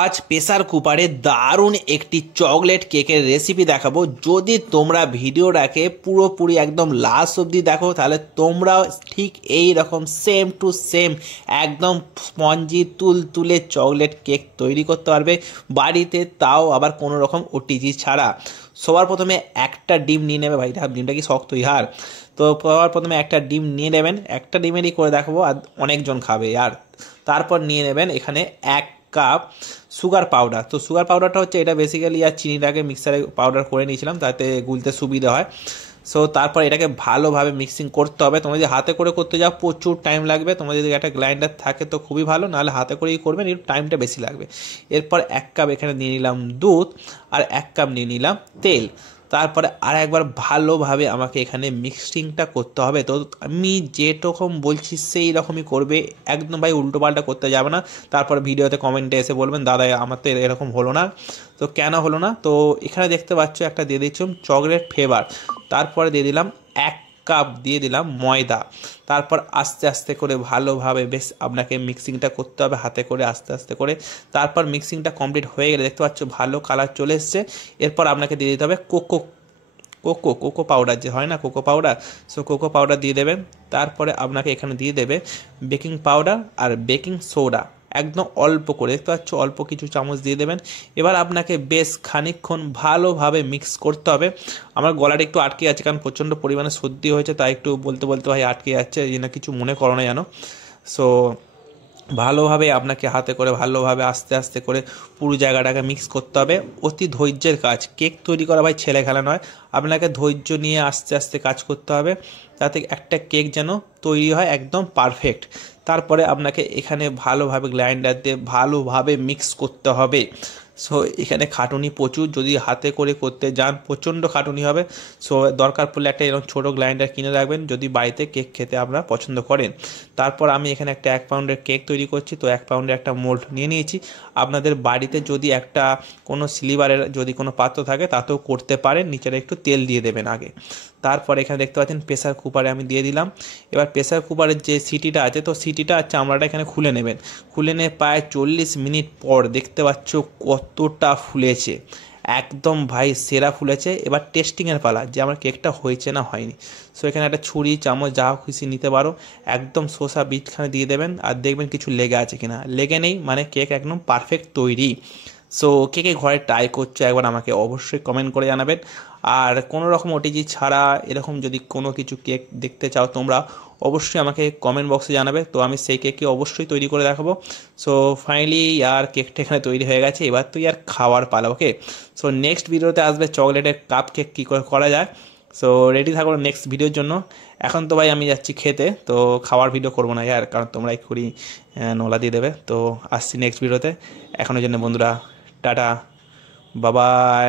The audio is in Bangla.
আজ প্রেসার কুকারে দারুণ একটি চকলেট কেকের রেসিপি দেখাবো। যদি তোমরা ভিডিওটাকে পুরোপুরি একদম লাস্ট অবধি দেখো তাহলে তোমরাও ঠিক এই রকম সেম টু সেম একদম স্পঞ্জি তুলতুলে চকলেট কেক তৈরি করতে পারবে বাড়িতে, তাও আবার কোনো রকম ওটিজি ছাড়া। সবার প্রথমে একটা ডিম নিয়ে নেবে। ভাই ডিমটা কি শক্ত ইহার? তো সবার প্রথমে একটা ডিম নিয়ে নেবেন, একটা ডিমেরই করে দেখাবো আর অনেকজন খাবে আর। তারপর নিয়ে নেবেন এখানে 1 কাপ সুগার পাউডার। তো সুগার পাউডারটা হচ্ছে এটা বেসিক্যালি আর চিনিটাকে মিক্সারে পাউডার করে নিয়েছিলাম তাতে গুলতে সুবিধা হয়। সো তারপর এটাকে ভালোভাবে মিক্সিং করতে হবে। তোমরা যদি হাতে করে করতে যাও প্রচুর টাইম লাগবে, তোমার যদি একটা গ্রাইন্ডার থাকে তো খুবই ভালো, নাহলে হাতে করেই করবেন, একটু টাইমটা বেশি লাগবে। এরপর 1 কাপ এখানে নিয়ে নিলাম দুধ আর 1 কাপ নিয়ে নিলাম তেল। তারপরে আর একবার ভালোভাবে আমাকে এখানে মিক্সিংটা করতে হবে। তো আমি যেরকম বলছি সেই রকমই করবে, একদম ভাই উল্টো পাল্টা করতে যাবে না। তারপর ভিডিওতে কমেন্টে এসে বলবেন দাদা আমার তো এরকম হলো না। তো কেন হলো না? তো এখানে দেখতে পাচ্ছ একটা দিয়ে দিচ্ছি চকলেট ফ্লেভার, তারপরে দিয়ে দিলাম 1 কাপ দিয়ে দিলাম ময়দা। তারপর আস্তে আস্তে করে ভালোভাবে বেশ আপনাকে মিক্সিংটা করতে হবে হাতে করে আস্তে আস্তে করে। তারপর মিক্সিংটা কমপ্লিট হয়ে গেলে দেখতে পাচ্ছ ভালো কালার চলে এসছে। এরপর আপনাকে দিয়ে দিতে হবে কোকো পাউডার, যে হয় না cocoa powder, so cocoa powder দিয়ে দেবেন। তারপরে আপনাকে এখানে দিয়ে দেবে বেকিং পাউডার আর বেকিং সোডা, একদম অল্প করে, দেখতে পাচ্ছ অল্প কিছু চামচ দিয়ে দেবেন। এবার আপনাকে বেশ খানিকক্ষণ ভালোভাবে মিক্স করতে হবে। আমার গলাটা একটু আটকে যাচ্ছে কারণ প্রচণ্ড পরিমাণে সর্দি হয়েছে, তাই একটু বলতে বলতে ভাই আটকে যাচ্ছে, এই জন্য কিছু মনে করো না জানো। সো ভালোভাবে আপনাকে হাতে করে ভালোভাবে আস্তে আস্তে করে পুরো জায়গাটাকে মিক্স করতে হবে। অতি ধৈর্যের কাজ, কেক তৈরি করা ভাই ছেলে খেলা নয়, আপনাকে ধৈর্য নিয়ে আস্তে আস্তে কাজ করতে হবে যাতে একটা কেক যেন তৈরি হয় একদম পারফেক্ট। তারপরে আপনাকে এখানে ভালোভাবে গ্রাইন্ডার দিয়ে ভালোভাবে মিক্স করতে হবে। সো এখানে খাটুনি প্রচুর, যদি হাতে করে করতে যান প্রচণ্ড খাটুনি হবে। সো দরকার পড়লে একটা এরকম ছোটো গ্রাইন্ডার কিনে রাখবেন যদি বাড়িতে কেক খেতে আপনারা পছন্দ করেন। তারপর আমি এখানে একটা 1 পাউন্ডের কেক তৈরি করছি, তো 1 পাউন্ডের একটা মোল্ড নিয়ে নিয়েছি। আপনাদের বাড়িতে যদি একটা কোনো সিলিভারের যদি কোনো পাত্র থাকে তাতেও করতে পারেন, নিচের একটু তেল দিয়ে দেবেন আগে। তারপর এখানে দেখতে পাচ্ছেন প্রেসার কুকারে আমি দিয়ে দিলাম। এবার প্রেসার কুকারের যে সিটিটা আছে তো সিটিটা আর চামড়াটা এখানে খুলে নেবেন। খুলে নিয়ে প্রায় 40 মিনিট পর দেখতে পাচ্ছ কতটা ফুলেছে, একদম ভাই সেরা ফুলেছে। এবার টেস্টিংয়ের পালা, যে আমার কেকটা হয়েছে না হয়নি। সো এখানে একটা ছুরি চামচ যা খুশি নিতে পারো, একদম শসা বীজখানে দিয়ে দেবেন আর দেখবেন কিছু লেগে আছে কিনা। লেগে নেই মানে কেক একদম পারফেক্ট তৈরি। সো কে কে ঘরে ট্রাই করছো একবার আমাকে অবশ্যই কমেন্ট করে জানাবেন। আর কোনো রকম ওটিজি ছাড়া এরকম যদি কোনো কিছু কেক দেখতে চাও তোমরা অবশ্যই আমাকে কমেন্ট বক্সে জানাবে, তো আমি সেই কেককে অবশ্যই তৈরি করে দেখাবো। সো ফাইনালি আর কেকটা এখানে তৈরি হয়ে গেছে, এবার তো আর খাওয়ার পালা। ওকে, সো নেক্সট ভিডিওতে আসবে চকলেটের কাপ কেক কী করে করা যায়। সো রেডি থাকো নেক্সট ভিডিওর জন্য। এখন তো ভাই আমি যাচ্ছি খেতে, তো খাওয়ার ভিডিও করবো না ইয়ার, কারণ তোমরা এক্ষুনি নোলা দিয়ে দেবে। তো আসছি নেক্সট ভিডিওতে, এখনের জন্য বন্ধুরা টাটা, বাবাই।